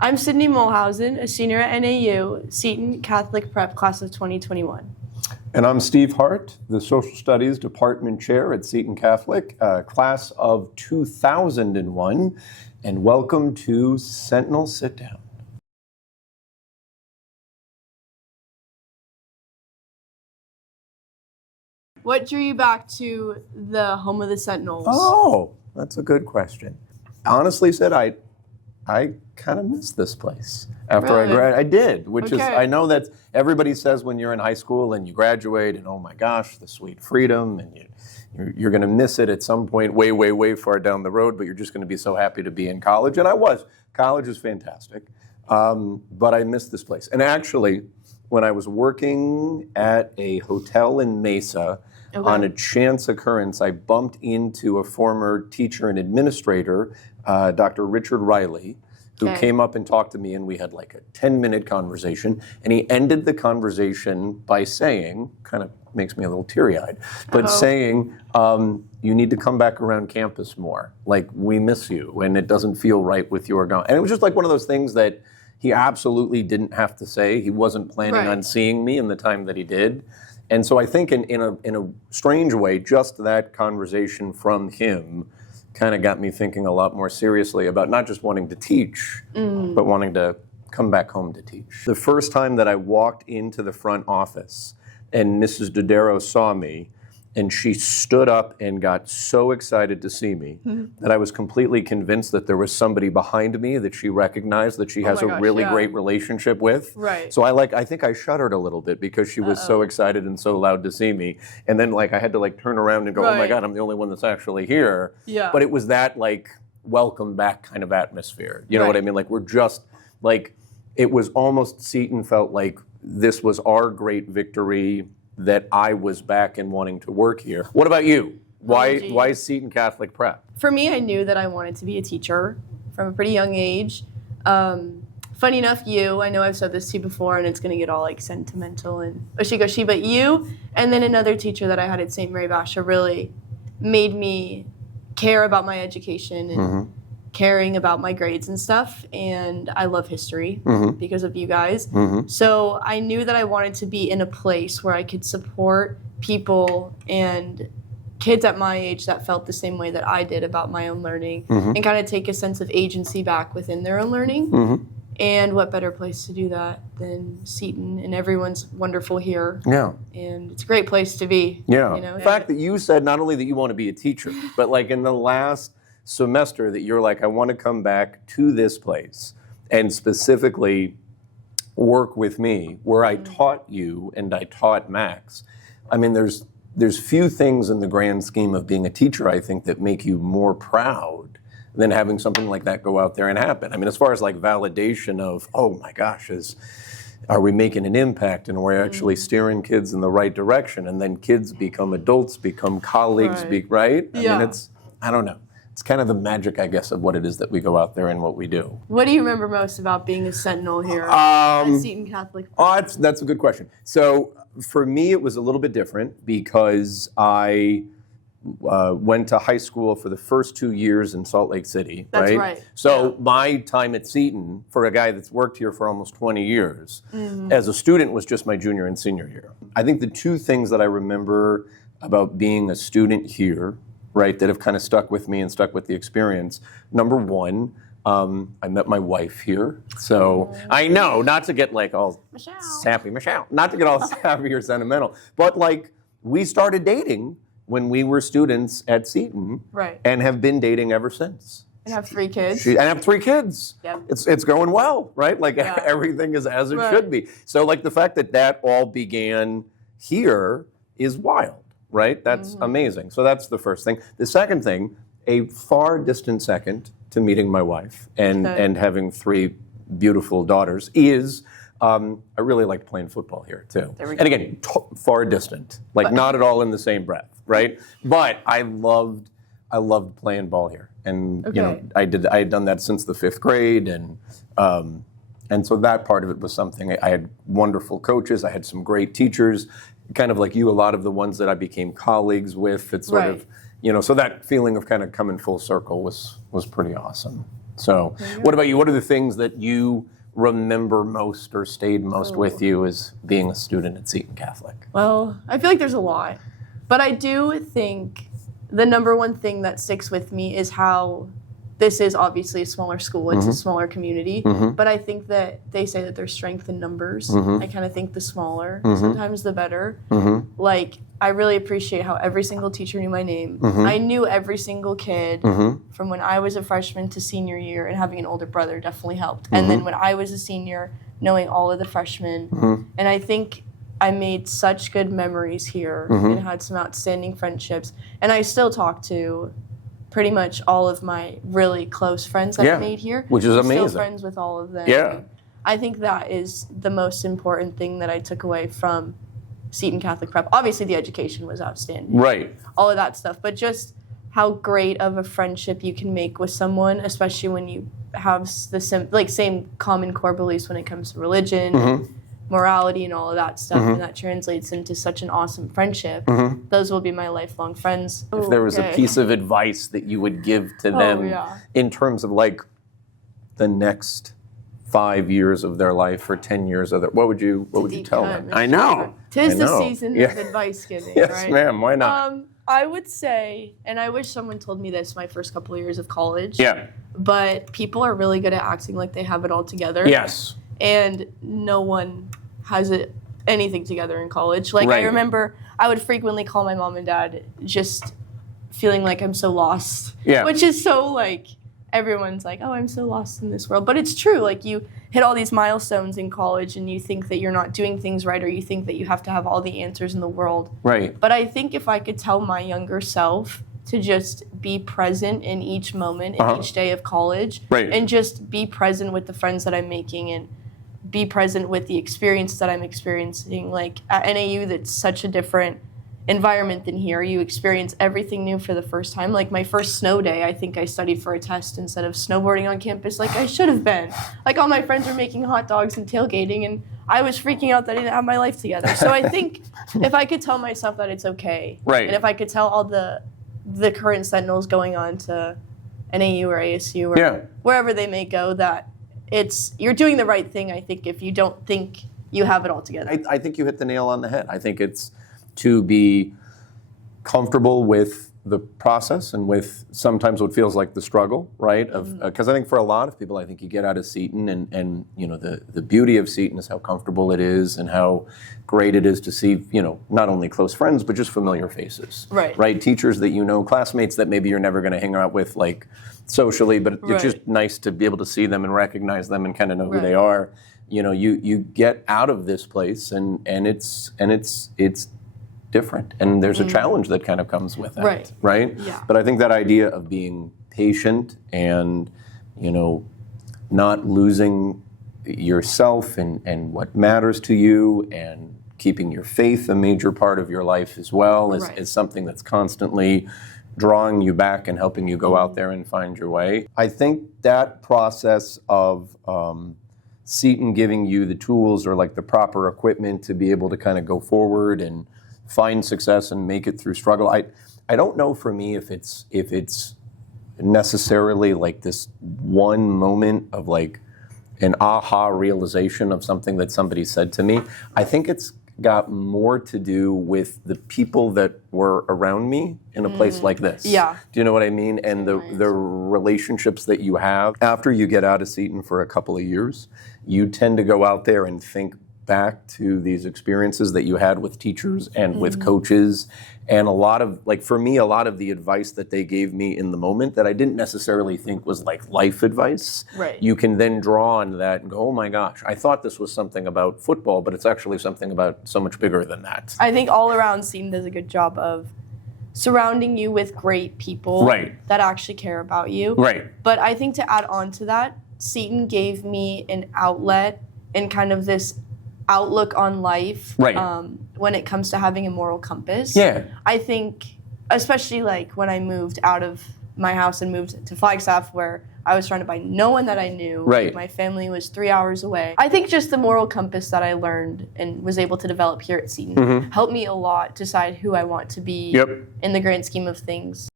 I'm Sydney Muehlhausen, a senior at NAU, Seton Catholic Prep class of 2021. And I'm Steve Hart, the Social Studies Department Chair at Seton Catholic, class of 2001, and welcome to Sentinel Sitdown. What drew you back to the home of the Sentinels? Oh, that's a good question. Honestly said, I kind of miss this place after Really? I graduated. I did, which is, Okay. I know that everybody says when you're in high school and you graduate and oh my gosh, the sweet freedom, and you're going to miss it at some point way, way, way far down the road, but you're just going to be so happy to be in college. And I was. College is fantastic, but I missed this place. And actually, when I was working at a hotel in Mesa, on a chance occurrence, I bumped into a former teacher and administrator, Dr. Richard Riley, who came up and talked to me, and we had like a 10-minute conversation. And he ended the conversation by saying, kind of makes me a little teary-eyed, but saying, you need to come back around campus more. Like, we miss you, and it doesn't feel right with your going. And it was just like one of those things that he absolutely didn't have to say. He wasn't planning on seeing me in the time that he did. And so I think in a strange way, just that conversation from him kind of got me thinking a lot more seriously about not just wanting to teach, but wanting to come back home to teach. The first time that I walked into the front office and Mrs. Dodaro saw me, and she stood up and got so excited to see me that I was completely convinced that there was somebody behind me that she recognized, that she has a really great relationship with. Right. So I think I shuddered a little bit because she was so excited and so loud to see me. And then I had to turn around and go, oh my God, I'm the only one that's actually here. Yeah. But it was that welcome back kind of atmosphere. You know what I mean? We're just it was almost, Seton felt like this was our great victory, that I was back and wanting to work here. What about you? Why Seton Catholic Prep? For me, I knew that I wanted to be a teacher from a pretty young age. Funny enough, I know I've said this to you before, and it's going to get all sentimental and gushy-gushy, but you and then another teacher that I had at St. Mary Basha really made me care about my education and caring about my grades and stuff, and I love history because of you guys. So I knew that I wanted to be in a place where I could support people and kids at my age that felt the same way that I did about my own learning and kind of take a sense of agency back within their own learning. And what better place to do that than Seton, and everyone's wonderful here. Yeah. And it's a great place to be. Yeah. The fact that you said not only that you want to be a teacher, but in the last semester that you're I want to come back to this place and specifically work with me where I taught you and I taught Max. I mean, there's few things in the grand scheme of being a teacher, I think, that make you more proud than having something like that go out there and happen. I mean, as far as be of, oh my gosh, are we making an impact, and we're actually steering kids in the right direction, and then kids become adults, become colleagues, right? I mean, I don't know. It's kind of the magic, I guess, of what it is that we go out there and what we do. What do you remember most about being a Sentinel here at Seton Catholic? That's a good question. So for me, it was a little bit different because I went to high school for the first 2 years in Salt Lake City. That's right. So my time at Seton, for a guy that's worked here for almost 20 years, as a student was just my junior and senior year. I think the two things that I remember about being a student here, that have kind of stuck with me and stuck with the experience. Number one, I met my wife here. So I know, not to get all sappy, not to get all sappy or sentimental, but we started dating when we were students at Seton, and have been dating ever since. And have 3 kids. I have 3 kids. Yep. It's going well, right? Everything is as it should be. So the fact that all began here is wild. Right? That's amazing. So that's the first thing. The second thing, a far distant second to meeting my wife and having 3 beautiful daughters is I really liked playing football here too. And again, far distant, not at all in the same breath, right? But I loved playing ball here, and I had done that since the 5th grade, and so that part of it was something. I had wonderful coaches. I had some great teachers. Kind of like you, a lot of the ones that I became colleagues with, it's sort of, so that feeling of kind of coming full circle was pretty awesome. So what about you? What are the things that you remember most or stayed most with you as being a student at Seton Catholic? Well, I feel like there's a lot. But I do think the number one thing that sticks with me is how this is obviously a smaller school. It's a smaller community. But I think that they say that there's strength in numbers. I kind of think the smaller, sometimes the better. Like, I really appreciate how every single teacher knew my name. I knew every single kid from when I was a freshman to senior year, and having an older brother definitely helped. And then when I was a senior, knowing all of the freshmen. And I think I made such good memories here and had some outstanding friendships. And I still talk to pretty much all of my really close friends that I made here. Which is amazing. I'm still friends with all of them. Yeah. I think that is the most important thing that I took away from Seton Catholic Prep. Obviously, the education was outstanding. Right. All of that stuff. But just how great of a friendship you can make with someone, especially when you have the same common core beliefs when it comes to religion, morality, and all of that stuff. And that translates into such an awesome friendship. Those will be my lifelong friends. If there was a piece of advice that you would give to them in terms of like the next 5 years of their life or 10 years of their, what would you tell them? I know. Tis the season of advice giving, yes, right? ma'am. Why not? I would say, and I wish someone told me this my first couple of years of college. Yeah. But people are really good at acting like they have it all together. Yes. And no one has anything together in college. Like, I remember I would frequently call my mom and dad just feeling like I'm so lost. Yeah. Which is so, like, everyone's like, oh, I'm so lost in this world. But it's true. Like, you hit all these milestones in college and you think that you're not doing things right, or you think that you have to have all the answers in the world. Right. But I think if I could tell my younger self to just be present in each moment, in each day of college, and just be present with the friends that I'm making, and be present with the experiences that I'm experiencing. Like, at NAU, that's such a different environment than here. You experience everything new for the first time. Like, my first snow day, I think I studied for a test instead of snowboarding on campus like I should have been. Like, all my friends were making hot dogs and tailgating, and I was freaking out that I didn't have my life together. So I think if I could tell myself that it's okay, and if I could tell all the current Sentinels going on to NAU or ASU or wherever they may go, that you're doing the right thing, I think, if you don't think you have it all together. I think you hit the nail on the head. I think it's to be comfortable with the process and with sometimes what feels like the struggle, right? Because I think for a lot of people, I think you get out of Seton and you know, the beauty of Seton is how comfortable it is and how great it is to see, you know, not only close friends, but just familiar faces. Right? Teachers that you know, classmates that maybe you're never going to hang out with, like, socially, but it's just nice to be able to see them and recognize them and kind of know who they are. You know, you get out of this place and it's different, and there's a challenge that kind of comes with that, right? Yeah. But I think that idea of being patient and, you know, not losing yourself and what matters to you, and keeping your faith a major part of your life as well is something that's constantly drawing you back and helping you go out there and find your way. I think that process of Seton giving you the tools or like the proper equipment to be able to kind of go forward and find success and make it through struggle. I don't know for me if it's necessarily like this one moment of like an aha realization of something that somebody said to me. I think it's got more to do with the people that were around me in a place like this. Yeah. Do you know what I mean? And the relationships that you have after you get out of Seton for a couple of years, you tend to go out there and think back to these experiences that you had with teachers and with coaches, and a lot of, like, for me, a lot of the advice that they gave me in the moment that I didn't necessarily think was like life advice, you can then draw on that and go, oh my gosh, I thought this was something about football, but it's actually something about so much bigger than that. I think all around Seton does a good job of surrounding you with great people that actually care about you. But I think to add on to that, Seton gave me an outlet and kind of this outlook on life when it comes to having a moral compass. I think, especially like when I moved out of my house and moved to Flagstaff, where I was surrounded by no one that I knew. My family was 3 hours away. I think just the moral compass that I learned and was able to develop here at Seton helped me a lot decide who I want to be in the grand scheme of things.